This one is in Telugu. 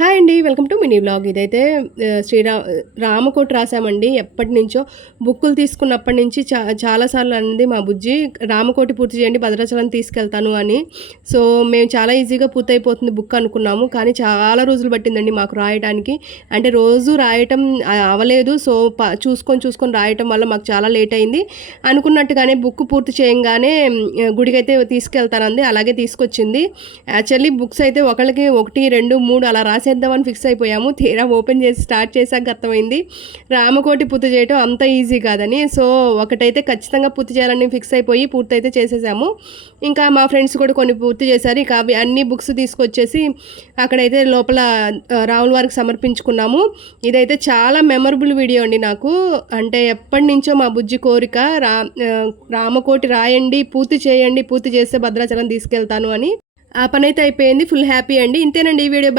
హాయ్ అండి. Welcome to mini vlog. ఇదైతే రామకోటి రాసామండి. ఎప్పటినుంచో బుక్కులు తీసుకున్నప్పటి నుంచి చాలా సార్లు అంది మా బుజ్జి, రామకోటి పూర్తి చేయండి, భద్రాచలం తీసుకెళ్తాను అని. సో, మేము చాలా ఈజీగా పూర్తయిపోతుంది బుక్ అనుకున్నాము. కానీ చాలా రోజులు పట్టిందండి మాకు రాయడానికి. అంటే రోజు రాయటం అవ్వలేదు. సో, చూసుకొని రాయటం వల్ల మాకు చాలా లేట్ అయింది. అనుకున్నట్టుగానే బుక్ పూర్తి చేయంగానే గుడికైతే తీసుకెళ్తానంది. అలాగే తీసుకొచ్చింది. యాక్చువల్లీ బుక్స్ అయితే ఒకళ్ళకి 1, 2, 3 అలా రాసేద్దామని ఫిక్స్ అయిపోయాము. తీరా ఓపెన్ చేసి స్టార్ట్ చేశాక అర్థమైంది రామకోటి పూర్తి చేయటం అంత ఈజీ కాదని. సో, ఒకటైతే ఖచ్చితంగా పూర్తి చేయాలని ఫిక్స్ అయిపోయి పూర్తయితే చేసేసాము. ఇంకా మా ఫ్రెండ్స్ కూడా కొన్ని పూర్తి చేశారు. ఇక అవి అన్ని బుక్స్ తీసుకొచ్చేసి అక్కడైతే లోపల రావుల వారికి సమర్పించుకున్నాము. ఇదైతే చాలా మెమరబుల్ వీడియో అండి నాకు. అంటే ఎప్పటి నుంచో మా బుజ్జి కోరిక, రామకోటి రాయండి, పూర్తి చేయండి, పూర్తి చేస్తే భద్రాచలం తీసుకెళ్తాను అని. ఆ పనైతే అయిపోయింది. ఫుల్ హ్యాపీ అండి. ఇంతేనండి ఈ వీడియో.